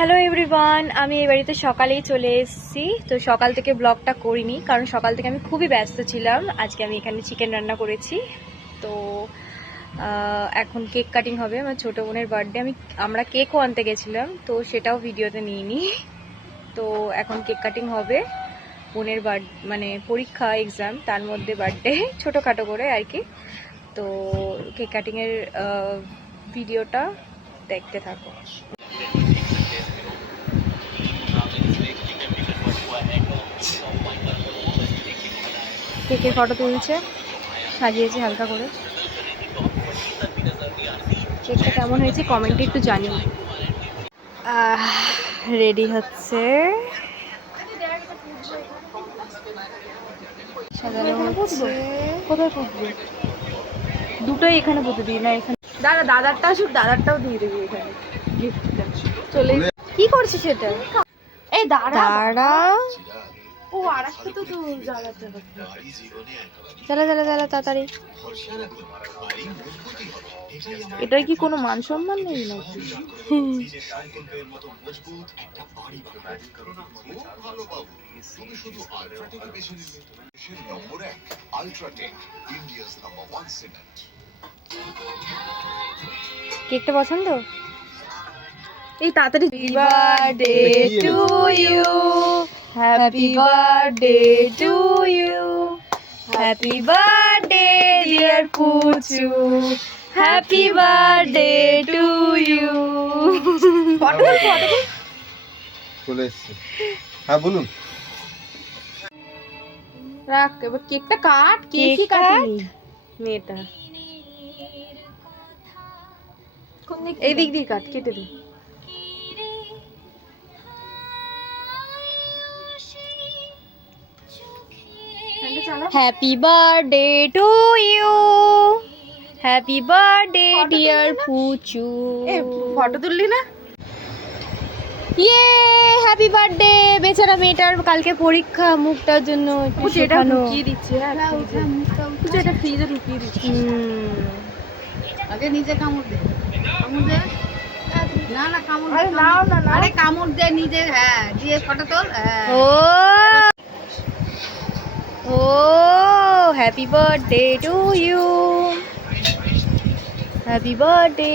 Hello everyone, আমি এই বাড়িতে সকালেই চলে এসেছি। তো সকাল থেকে ব্লগটা করিনি, কারণ সকাল থেকে আমি খুবই ব্যস্ত ছিলাম। আজকে আমি এখানে চিকেন রান্না করেছি। তো এখন কেক কাটিং হবে, আমার ছোটো বোনের বার্থডে। আমরা কেকও আনতে গেছিলাম, তো সেটাও ভিডিওতে নিইনি। তো এখন কেক কাটিং হবে। বোনের মানে পরীক্ষা, এক্সাম, তার মধ্যে বার্থডে, ছোটোখাটো করে আর কি। তো কেক কাটিংয়ের ভিডিওটা দেখতে থাকো। কেকের ফটো তুলছে, সাজিয়েছে হালকা করে। কেকটা কেমন হয়েছে কমেন্টে একটু জানিও। রেডি হচ্ছে, সাজানো হচ্ছে। কোথায় পুঁতবে? দুটোই এখানে পুঁতে দিই না, এখানে দাদারটা আসুক, দাদারটাও দিয়ে দেবো এখানে গিফটটা। চলে কি করছিস সেটা? এই দাঁড়া। ও আরেকটা তো জ্বালাতে হবে। জ্বালা তাড়াতাড়ি। এটাই কি কোনো মান সম্মান নেই নাকি? কেকটা পছন্দ? এই তাড়াতাড়ি। Birthday to you, happy birthday to you, happy birthday dear Puchu, happy birthday to you. চলে এসছে। হ্যাঁ বলুন। রাখ, এবার কেকটা কাট। কেকই কাটিনি মেয়েটা। এই দিক দিয়ে কাট, কেটে দে। Happy birthday to you, happy birthday dear Puchu. Photo তুললি না? ইয়ে, হ্যাপি বার্থডে। বেচারা মেয়েটার কালকে পরীক্ষা, মুখটার জন্য একটু শেখানো। এটা ফ্রিজে ঢুকিয়ে দিচ্ছি। আগে নিজে কামড় দে, কামড় দে। না না কামড় দে, নাও না। আরে কামড় দে নিজে। হ্যাঁ, দিয়ে ফটো তোল। ও ও, happy birthday to you, happy birthday.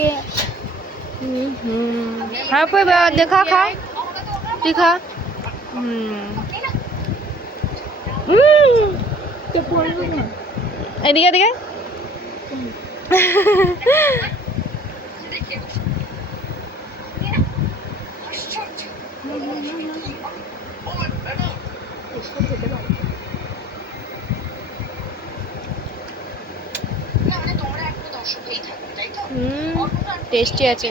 Happy birthday. খা খা, তুই খা। এদিকে এদিকে। টেস্টি আছে।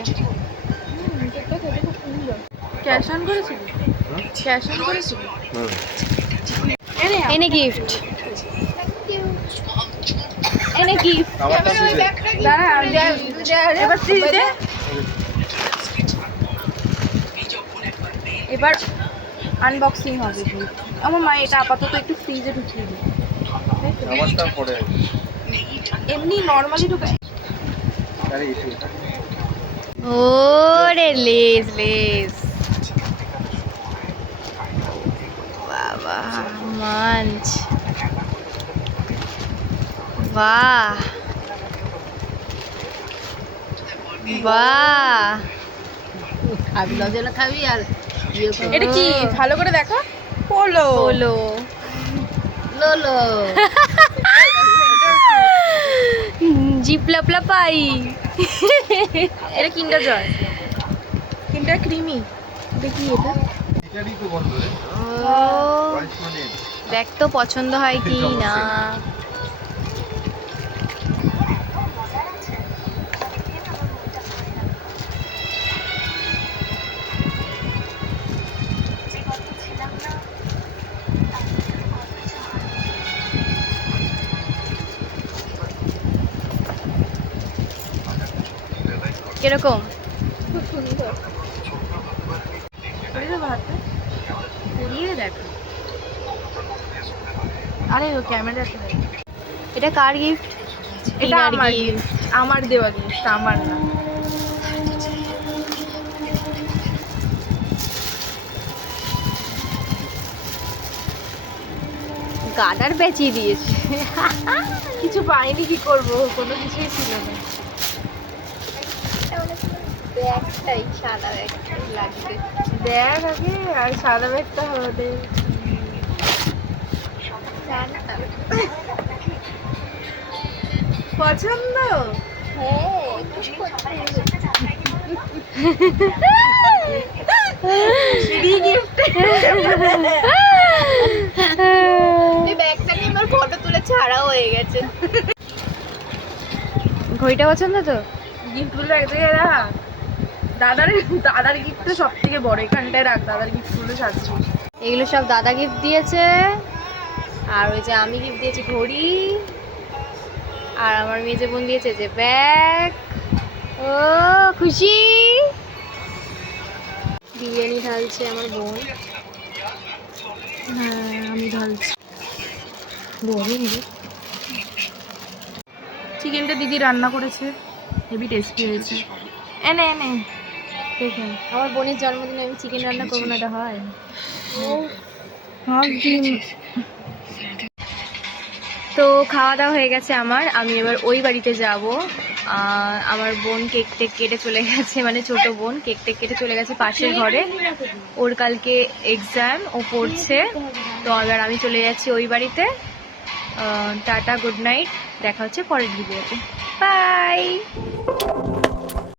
ক্যাশ অন করেছিলি? ক্যাশ অন করেছিলি? এনে গিফট, এনে গিফট। এবার ফ্রিজ দে। এবার আনবক্সিং হবে গিফট। আমার মা এটা আপাতত একটু ফ্রিজে ঢুকিয়ে দিই। আমারটা পড়ে এমনি নরমালি ঢুকায়। আরে এটা ওরে লেজ লেজ, বাবা মাঞ্চ, বাহ বাহ। খাবি লজেলা খাবি আর এটা কি ভালো করে দেখা? পোলো পোলো লোলো। জিপলাপলা পাই। এটা কিন্ডার জয়, কিন্ডার ক্রিমি। দেখি এটা এটারই তো বন্ধ রে। দেখ তো পছন্দ হয় কি না। কিরকম? খুব সুন্দর। দেখো, আরে ও ক্যামেরা। এটা কার গিফট? এটা আমার গিফট, আমার দেওয়া গিফট, আমার না। গাডার বেচিয়ে দিয়েছে। কিছু পাইনি, কি করব, কোনো কিছুই ছিল না। ব্যাগটাই সাদা ব্যাগটাই লাগবে। দেখ আগে, আর সাদা ব্যাগটা হবে। পছন্দ? Free gift. এই ব্যাগটা নিয়ে আমার ফটো তুলে ছাড়া হয়ে গেছে। ঘড়িটা পছন্দ তো? গিফটগুলো এক জায়গায় রাখ। দাদার গিফট সব থেকে বড়, এখানটায় রাখ। দাদার গিফটগুলো সাজিয়ে। এগুলো সব দাদা গিফট দিয়েছে, আর ওই যে আমি গিফট দিয়েছি ঘড়ি, আর আমার মেজে বোন দিয়েছে যে ব্যাগ। ও খুশি। বিরিয়ানি ঢালছে আমার বোন। হ্যাঁ, আমি ঢালছি। চিকেনটা দিদি রান্না করেছে, হেভি টেস্টি হয়েছে। এনে এনে দেখেন। আমার বোনের জন্মদিনে আমি চিকেন রান্না করবো না, এটা হয়? তো খাওয়া দাওয়া হয়ে গেছে আমার, আমি এবার ওই বাড়িতে যাব। আমার বোন কেক টেক কেটে চলে গেছে, মানে ছোট বোন কেক টেক কেটে চলে গেছে পাশের ঘরে। ওর কালকে এক্সাম, ও পড়ছে। তো এবার আমি চলে যাচ্ছি ওই বাড়িতে। টাটা, গুড নাইট, দেখা হচ্ছে পরের ভিডিওতে। বাই।